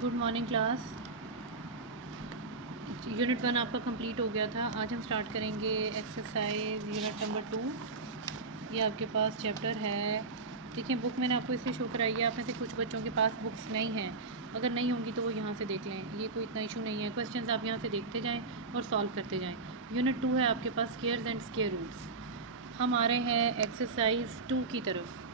Good morning class. Unit 1 आपका complete हो गया था। आज हम स्टार्ट करेंगे एक्सरसाइज यूनिट नंबर 2। ये आपके पास चैप्टर है। देखिए बुक मैंने आपको इसलिए शो कराई है, आप में से कुछ बच्चों के पास बुक्स नहीं हैं, अगर नहीं होंगी तो वो यहाँ से देख लें, ये कोई इतना इशू नहीं है। क्वेश्चंस आप यहाँ से देखते जाएँ और सॉल्व करते जाएँ। यूनिट 2 है आपके पास स्केयर्स एंड स्केयर रूट्स। हम आ रहे हैं एक्सरसाइज 2 की तरफ।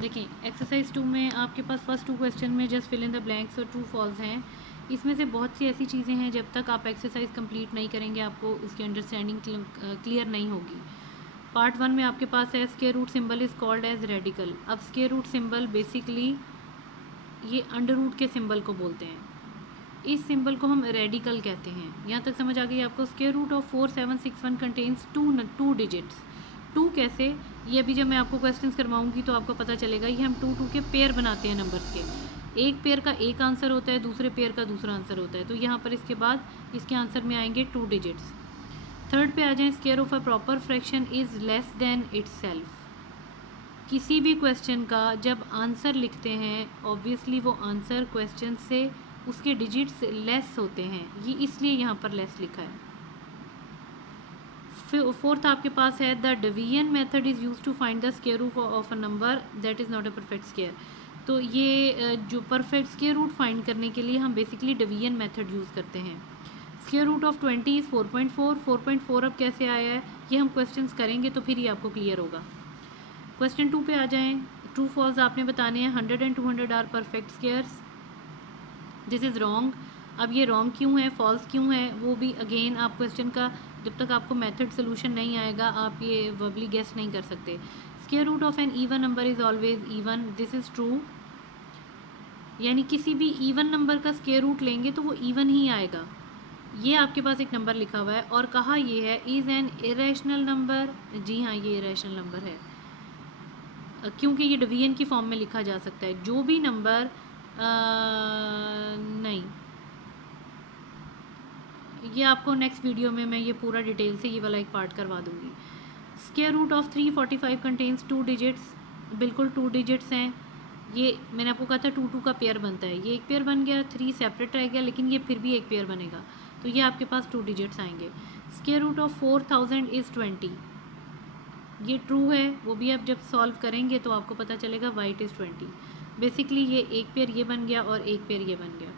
देखिए एक्सरसाइज 2 में आपके पास फर्स्ट 2 क्वेश्चन में just fill in the blanks और ट्रू फॉल्स हैं। इसमें से बहुत सी ऐसी चीज़ें हैं जब तक आप एक्सरसाइज कंप्लीट नहीं करेंगे आपको उसकी अंडरस्टैंडिंग क्लियर नहीं होगी। पार्ट 1 में आपके पास है square root symbol is called as radical. अब स्क्वायर रूट सिंबल बेसिकली ये अंडर रूट के सिंबल को बोलते हैं, इस सिंबल को हम रेडिकल कहते हैं। यहाँ तक समझ आ गई आपको। Square root of 4761 contains two digits. Two कैसे, ये अभी जब मैं आपको क्वेश्चंस करवाऊंगी तो आपको पता चलेगा। ये हम टू के पेयर बनाते हैं नंबर्स के, एक पेयर का एक आंसर होता है, दूसरे पेयर का दूसरा आंसर होता है। तो यहाँ पर इसके बाद इसके आंसर में आएंगे 2 डिजिट्स। थर्ड पे आ जाएं, square of a proper fraction is less than itself. किसी भी क्वेश्चन का जब आंसर लिखते हैं ऑब्वियसली वो आंसर क्वेश्चन से उसके डिजिट्स लेस होते हैं, ये इसलिए यहाँ पर लेस लिखा है। फोर्थ आपके पास है the division method is use to find the square root of a number that is not a perfect square. तो ये जो परफेक्ट स्क्वायर रूट फाइंड करने के लिए हम बेसिकली डिवीजन मेथड यूज़ करते हैं। Square root of 20 is 4.4। 4.4 अब कैसे आया है ये हम क्वेश्चंस करेंगे तो फिर ही आपको क्लियर होगा। क्वेश्चन 2 पे आ जाएं। ट्रू फॉल्स आपने बताने हैं। 100 and 200 are perfect squares. This is wrong. अब ये रॉन्ग क्यों है, फॉल्स क्यों है, वो भी अगेन आप क्वेश्चन का जब तक आपको मेथड सोल्यूशन नहीं आएगा आप ये वर्बली गेस नहीं कर सकते। Square root of an even number is always even. This is true. यानी किसी भी इवन नंबर का स्क्वायर रूट लेंगे तो वो इवन ही आएगा। ये आपके पास एक नंबर लिखा हुआ है और कहा ये है इज़ एन इरेशनल नंबर। जी हाँ, ये इरेशनल नंबर है क्योंकि ये डिवीजन की फॉर्म में लिखा जा सकता है। जो भी नंबर नहीं, ये आपको नेक्स्ट वीडियो में मैं ये पूरा डिटेल से ये वाला एक पार्ट करवा दूँगी। Square root of 345 contains 2 digits. बिल्कुल 2 डिजिट्स हैं। ये मैंने आपको कहा था 2 का पेयर बनता है, ये एक पेयर बन गया, 3 सेपरेट रह गया लेकिन ये फिर भी एक पेयर बनेगा, तो ये आपके पास 2 डिजिट्स आएंगे। Square root of 4000 is 20। ये ट्रू है, वो भी आप जब सॉल्व करेंगे तो आपको पता चलेगा वाइट इज़ 20। बेसिकली ये एक पेयर ये बन गया और एक पेयर ये बन गया।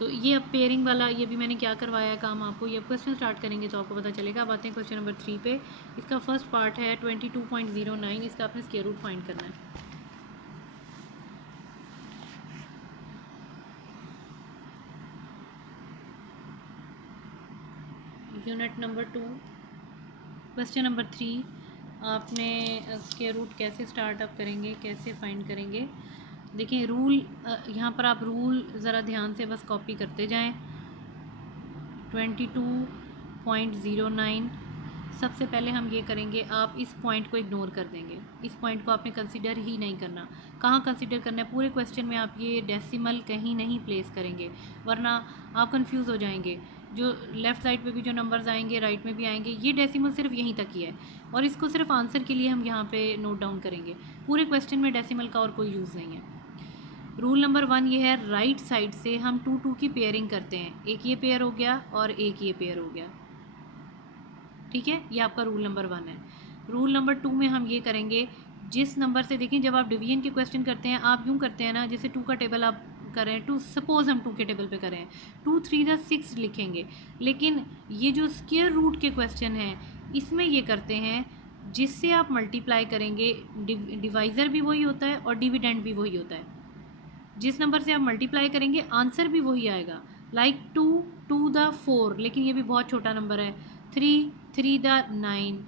तो ये अब पेयरिंग वाला ये भी मैंने क्या करवाया है काम आपको। ये क्वेश्चन स्टार्ट करेंगे तो आपको पता चलेगा। अब आते हैं क्वेश्चन नंबर 3 पे। इसका फर्स्ट पार्ट है 22.09। इसका आपने स्क्वायर रूट फाइंड करना है। Unit number 2 question number 3। आपने स्क्वायर रूट कैसे स्टार्टअप करेंगे, कैसे फाइंड करेंगे। देखिए रूल, यहाँ पर आप रूल ज़रा ध्यान से बस कॉपी करते जाएं। 22.09 सबसे पहले हम ये करेंगे, आप इस पॉइंट को इग्नोर कर देंगे, इस पॉइंट को आपने कंसीडर ही नहीं करना। कहाँ कंसीडर करना है, पूरे क्वेश्चन में आप ये डेसिमल कहीं नहीं प्लेस करेंगे वरना आप कंफ्यूज हो जाएंगे। जो लेफ़्ट साइड पे भी जो नंबर्स आएंगे राइट में भी आएंगे, ये डेसिमल सिर्फ यहीं तक ही है और इसको सिर्फ आंसर के लिए हम यहाँ पे नोट डाउन करेंगे। पूरे क्वेश्चन में डेसिमल का और कोई यूज़ नहीं है। रूल नंबर 1 ये है, राइट साइड से हम 2 की पेयरिंग करते हैं। एक ये पेयर हो गया और एक ये पेयर हो गया, ठीक है। ये आपका रूल नंबर 1 है। रूल नंबर 2 में हम ये करेंगे, जिस नंबर से देखिए जब आप डिवीजन के क्वेश्चन करते हैं आप यूँ करते हैं ना, जैसे 2 का टेबल आप करें, टू सपोज हम 2 के टेबल पे करें, 2 3 6 लिखेंगे। लेकिन ये जो स्क्वायर रूट के क्वेश्चन हैं इसमें ये करते हैं जिससे आप मल्टीप्लाई करेंगे, डिवाइज़र भी वही होता है और डिविडेंड भी वही होता है। जिस नंबर से आप मल्टीप्लाई करेंगे आंसर भी वही आएगा। लाइक 2 2 द 4, लेकिन ये भी बहुत छोटा नंबर है। 3 3 द 9,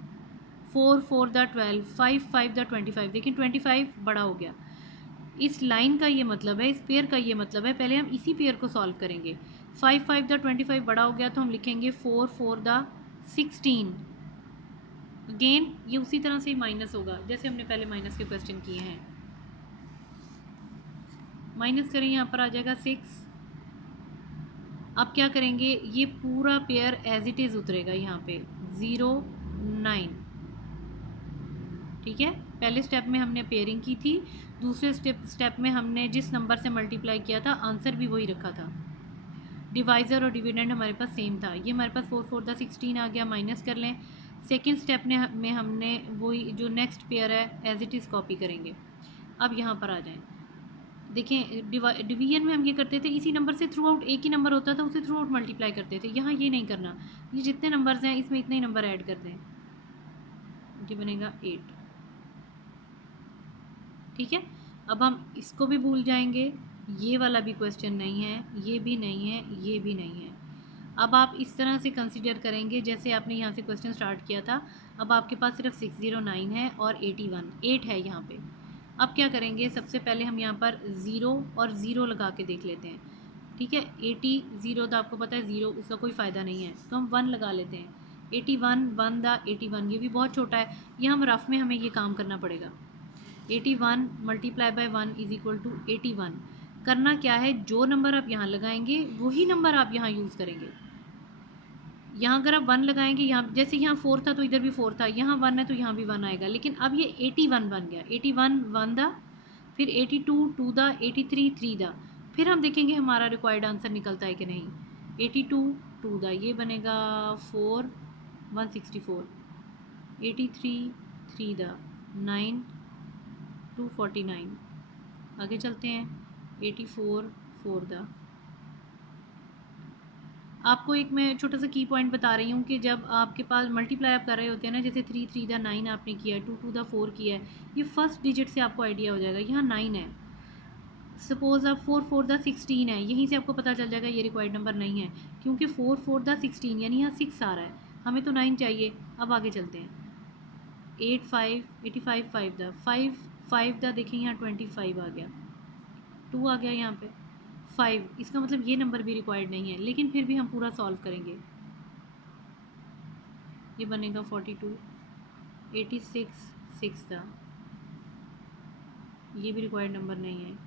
4 4 द 12, 5 5 द 25। देखिए 25 बड़ा हो गया। इस लाइन का ये मतलब है, इस पेयर का ये मतलब है, पहले हम इसी पेयर को सॉल्व करेंगे। 5 5 द 25 बड़ा हो गया तो हम लिखेंगे 4 4 द 16। अगेन ये उसी तरह से माइनस होगा जैसे हमने पहले माइनस के क्वेश्चन किए हैं। माइनस करें, यहाँ पर आ जाएगा 6। अब क्या करेंगे, ये पूरा पेयर एज इट इज़ उतरेगा यहाँ पे 0 9, ठीक है। पहले स्टेप में हमने पेयरिंग की थी दूसरे स्टेप में हमने जिस नंबर से मल्टीप्लाई किया था आंसर भी वही रखा था। डिवाइज़र और डिविडेंड हमारे पास सेम था। ये हमारे पास 4 4 द 16 आ गया, माइनस कर लें। सेकेंड स्टेप में हमने वही जो नेक्स्ट पेयर है एज इट इज़ कॉपी करेंगे। अब यहाँ पर आ जाएं, देखें डिवीजन में हम ये करते थे, इसी नंबर से थ्रू आउट एक ही नंबर होता था, उसे थ्रू आउट मल्टीप्लाई करते थे। यहाँ ये नहीं करना, ये जितने नंबर्स हैं इसमें इतने ही नंबर ऐड कर दें, ये बनेगा 8। ठीक है, अब हम इसको भी भूल जाएंगे, ये वाला भी क्वेश्चन नहीं है, ये भी नहीं है, ये भी नहीं है। अब आप इस तरह से कंसिडर करेंगे जैसे आपने यहाँ से क्वेश्चन स्टार्ट किया था। अब आपके पास सिर्फ 609 है और 81 8 है यहाँ पे। अब क्या करेंगे, सबसे पहले हम यहाँ पर 0 और 0 लगा के देख लेते हैं। ठीक है, 80 0 तो आपको पता है 0, उसका कोई फ़ायदा नहीं है, तो हम 1 लगा लेते हैं। 81 1 द 81, ये भी बहुत छोटा है, ये हम रफ में हमें ये काम करना पड़ेगा। 81 multiply by 1 is equal to 81। करना क्या है, जो नंबर आप यहाँ लगाएंगे वही नंबर आप यहाँ यूज़ करेंगे। यहाँ अगर आप 1 लगाएंगे, यहाँ जैसे यहाँ 4 था तो इधर भी 4 था, यहाँ 1 है तो यहाँ भी 1 आएगा, लेकिन अब ये 81 बन गया। 81 1 दा, फिर 82 2 दा, 83 3 दा। फिर हम देखेंगे हमारा रिक्वायर्ड आंसर निकलता है कि नहीं। 82 2 दा, ये बनेगा 4 164। 83 3 दा 9 249। आगे चलते हैं, 84 4 दा। आपको एक मैं छोटा सा की पॉइंट बता रही हूँ कि जब आपके पास मल्टीप्लाई आप कर रहे होते हैं ना, जैसे 3 3 दा 9 आपने किया है, 2 2 दा 4 किया है, ये फर्स्ट डिजिट से आपको आइडिया हो जाएगा यहाँ 9 है। सपोज़ अब 4 4 दा 16 है, यहीं से आपको पता चल जाएगा ये रिक्वायर्ड नंबर नहीं है, क्योंकि 4 4 दा 16 यानी यहाँ 6 आ रहा है, हमें तो 9 चाहिए। अब आगे चलते हैं, 85 5 दा 5 5 दा, देखें यहाँ 25 आ गया, 2 आ गया यहाँ पे 5, इसका मतलब ये नंबर भी रिक्वायर्ड नहीं है, लेकिन फिर भी हम पूरा सॉल्व करेंगे। ये बनेगा 42 86 6 था, ये भी रिक्वायर्ड नंबर नहीं है।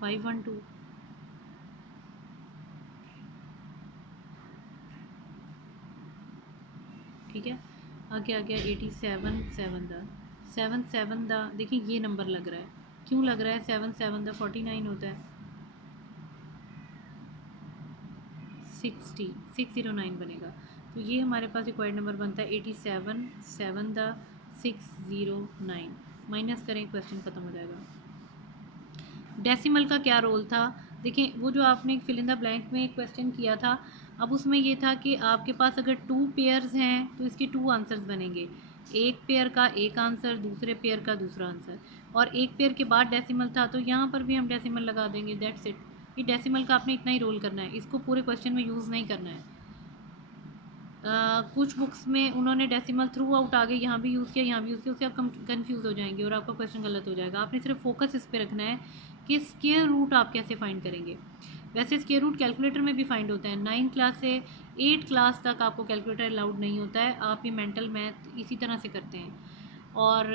512 ठीक है, आगे आ गया 87 7 दा 7 7 दा, देखिए ये नंबर लग रहा है, क्यों लग रहा है, 7 7 दा 49 होता है, 609 बनेगा। तो ये हमारे पास रिक्वायर्ड नंबर बनता है 87 7 दा 609। माइनस करें, क्वेश्चन ख़त्म हो जाएगा। डेसिमल का क्या रोल था, देखें वो जो आपने फिल इन द ब्लैंक में एक क्वेश्चन किया था, अब उसमें ये था कि आपके पास अगर 2 पेयर्स हैं तो इसके 2 आंसर्स बनेंगे, एक पेयर का एक आंसर, दूसरे पेयर का दूसरा आंसर, और एक पेयर के बाद डेसिमल था तो यहाँ पर भी हम डेसिमल लगा देंगे, दैट्स इट। ये डेसिमल का आपने इतना ही रोल करना है, इसको पूरे क्वेश्चन में यूज़ नहीं करना है। कुछ बुक्स में उन्होंने डेसिमल थ्रू आउट आगे यहाँ भी यूज़ किया, यहाँ भी यूज़ किया, उससे आप कंफ्यूज हो जाएंगे और आपका क्वेश्चन गलत हो जाएगा। आपने सिर्फ फोकस इस पे रखना है कि स्क्वायर रूट आप कैसे फाइंड करेंगे। वैसे स्क्वायर रूट कैलकुलेटर में भी फाइंड होता है, 9 क्लास से 8 क्लास तक आपको कैलकुलेटर अलाउड नहीं होता है, आप ये मेंटल मैथ इसी तरह से करते हैं। और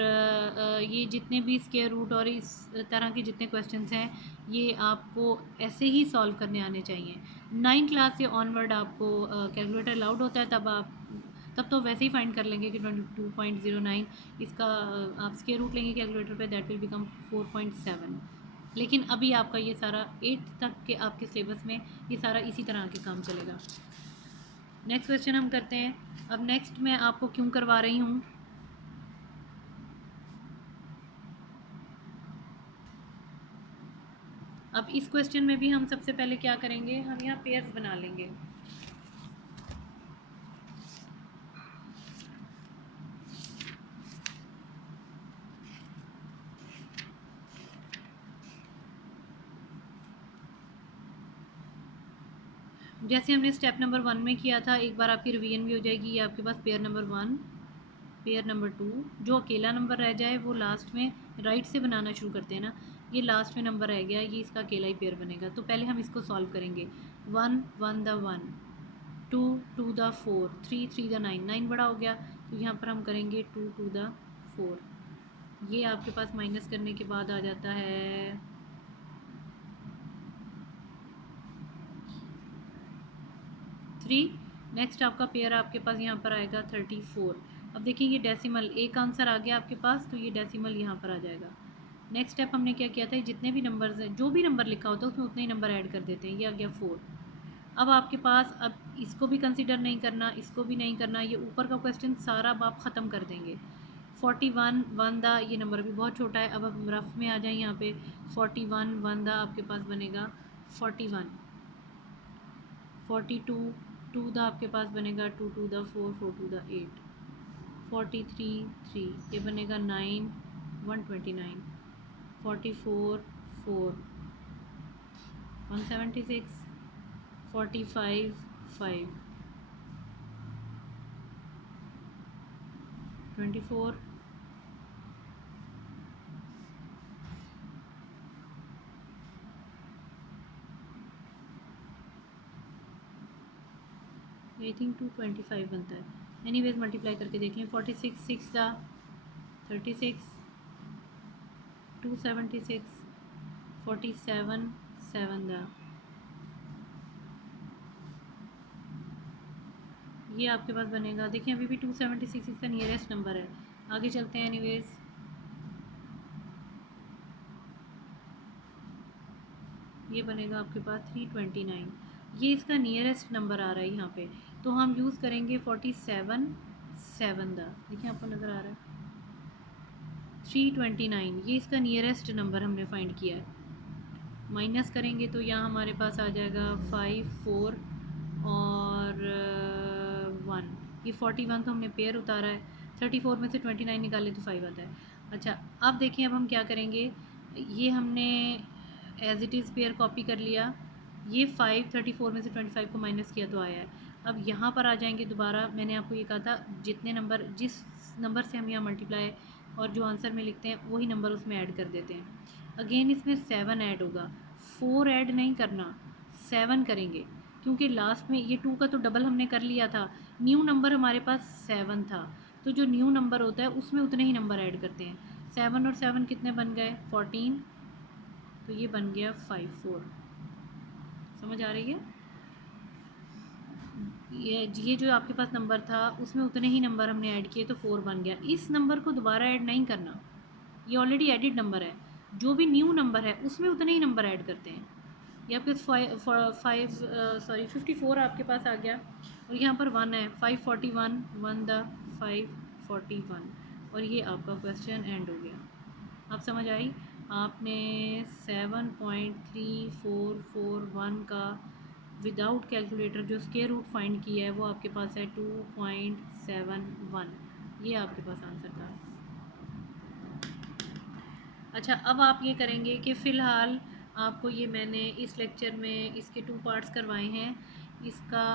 ये जितने भी स्क्वायर रूट और इस तरह के जितने क्वेश्चंस हैं ये आपको ऐसे ही सॉल्व करने आने चाहिए। 9 क्लास से ऑनवर्ड आपको कैलकुलेटर अलाउड होता है, तब तो वैसे ही फाइंड कर लेंगे कि 22.09 इसका आप स्क्वायर रूट लेंगे कैलकुलेटर पे, दैट विल बिकम 4.7। लेकिन अभी आपका ये सारा 8 तक के आपके सिलेबस में ये सारा इसी तरह के काम चलेगा। नेक्स्ट क्वेश्चन हम करते हैं। अब नेक्स्ट मैं आपको क्यों करवा रही हूँ, अब इस क्वेश्चन में भी हम सबसे पहले क्या करेंगे, हम यहाँ पेयर्स बना लेंगे। जैसे हमने स्टेप नंबर 1 में किया था, एक बार आपकी रिवीजन भी हो जाएगी। ये आपके पास पेयर नंबर 1, पेयर नंबर 2, जो अकेला नंबर रह जाए वो लास्ट में राइट से बनाना शुरू करते हैं ना, ये लास्ट में नंबर रह गया, ये इसका अकेला ही पेयर बनेगा। तो पहले हम इसको सॉल्व करेंगे। 1 1 द 1, 2 2 द 4, 3 3 द 9, 9 बड़ा हो गया तो यहाँ पर हम करेंगे 2 2 द 4। ये आपके पास माइनस करने के बाद आ जाता है 3। नेक्स्ट आपका पेयर आपके पास यहाँ पर आएगा 34। अब देखिए ये डेसिमल एक आंसर आ गया आपके पास, तो ये डेसिमल यहाँ पर आ जाएगा। नेक्स्ट स्टेप हमने क्या किया था, जितने भी नंबर्स हैं, जो भी नंबर लिखा होता है उसमें उतने ही नंबर ऐड कर देते हैं। ये आ गया 4। अब आपके पास, अब इसको भी कंसिडर नहीं करना, इसको भी नहीं करना, ये ऊपर का क्वेश्चन सारा अब आप ख़त्म कर देंगे। 41 वन दा, ये नंबर भी बहुत छोटा है। अब हम रफ में आ जाएं यहाँ पे, 41 वन दा आपके पास बनेगा 41। 42 टू दा आपके पास बनेगा 2 टू दा 4, 4 टू दा 8। 43 3, ये बनेगा 9 129। 44 4 176। 45 5 24। आई थिंक 225 बनता है। एनीवेज मल्टीप्लाई करके देख लें। 46 6 दा 36। 276। 47 7 दा, ये आपके पास बनेगा। देखिए अभी भी 276 इसका नियरेस्ट नंबर है। आगे चलते हैं। एनीवेज ये बनेगा आपके पास 329। ये इसका नियरेस्ट नंबर आ रहा है यहाँ पे, तो हम यूज़ करेंगे 47 7 दा। देखिए आपको नज़र आ रहा है 329, ये इसका नियरेस्ट नंबर हमने फाइंड किया है। माइनस करेंगे तो यहाँ हमारे पास आ जाएगा 5 4 और 1। ये 41 तो हमने पेयर उतारा है। 34 में से 29 निकाले तो 5 आता है। अच्छा अब देखिए, अब हम क्या करेंगे, ये हमने as it is pair copy कर लिया। ये 5 34 में से 25 को माइनस किया तो आया है। अब यहाँ पर आ जाएंगे दोबारा। मैंने आपको ये कहा था जितने नंबर, जिस नंबर से हम यहाँ मल्टीप्लाई और जो आंसर में लिखते हैं वही नंबर उसमें ऐड कर देते हैं। अगेन इसमें 7 ऐड होगा, 4 ऐड नहीं करना, 7 करेंगे, क्योंकि लास्ट में ये 2 का तो डबल हमने कर लिया था। न्यू नंबर हमारे पास 7 था, तो जो न्यू नंबर होता है उसमें उतने ही नंबर ऐड करते हैं। 7 और 7 कितने बन गए, 14, तो ये बन गया 5 4। समझ आ रही है? ये जो आपके पास नंबर था उसमें उतने ही नंबर हमने ऐड किए तो 4 बन गया। इस नंबर को दोबारा ऐड नहीं करना, ये ऑलरेडी एडिड नंबर है। जो भी न्यू नंबर है उसमें उतने ही नंबर ऐड करते हैं। ये आपके 54 आपके पास आ गया, और यहाँ पर 1 है। 541 1 द 541, और ये आपका क्वेश्चन एंड हो गया। आप समझ आई? आपने 7.3441 का विदाउट कैलकुलेटर जो स्क्वायर रूट फाइंड किया है वो आपके पास है 2.71। ये आपके पास आंसर था। अच्छा अब आप ये करेंगे कि फ़िलहाल आपको ये मैंने इस लेक्चर में इसके 2 पार्ट्स करवाए हैं। इसका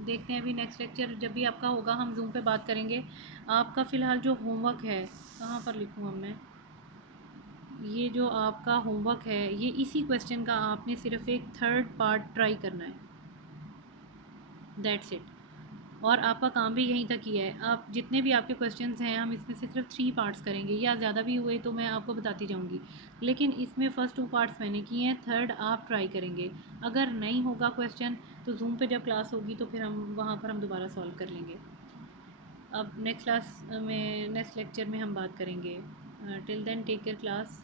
देखते हैं अभी नेक्स्ट लेक्चर जब भी आपका होगा हम जूम पे बात करेंगे। आपका फ़िलहाल जो होमवर्क है, कहाँ पर लिखूँ अब मैं, ये जो आपका होमवर्क है ये इसी क्वेश्चन का आपने सिर्फ एक थर्ड पार्ट ट्राई करना है, दैट्स इट। और आपका काम भी यहीं तक ही है। आप जितने भी आपके क्वेश्चंस हैं हम इसमें से सिर्फ 3 पार्ट्स करेंगे, या ज़्यादा भी हुए तो मैं आपको बताती जाऊंगी, लेकिन इसमें फ़र्स्ट 2 पार्ट्स मैंने किए हैं, थर्ड आप ट्राई करेंगे। अगर नहीं होगा क्वेश्चन तो जूम पे जब क्लास होगी तो फिर हम वहाँ पर हम दोबारा सॉल्व कर लेंगे। अब नेक्स्ट क्लास में, नेक्स्ट लेक्चर में हम बात करेंगे। Till then take care class.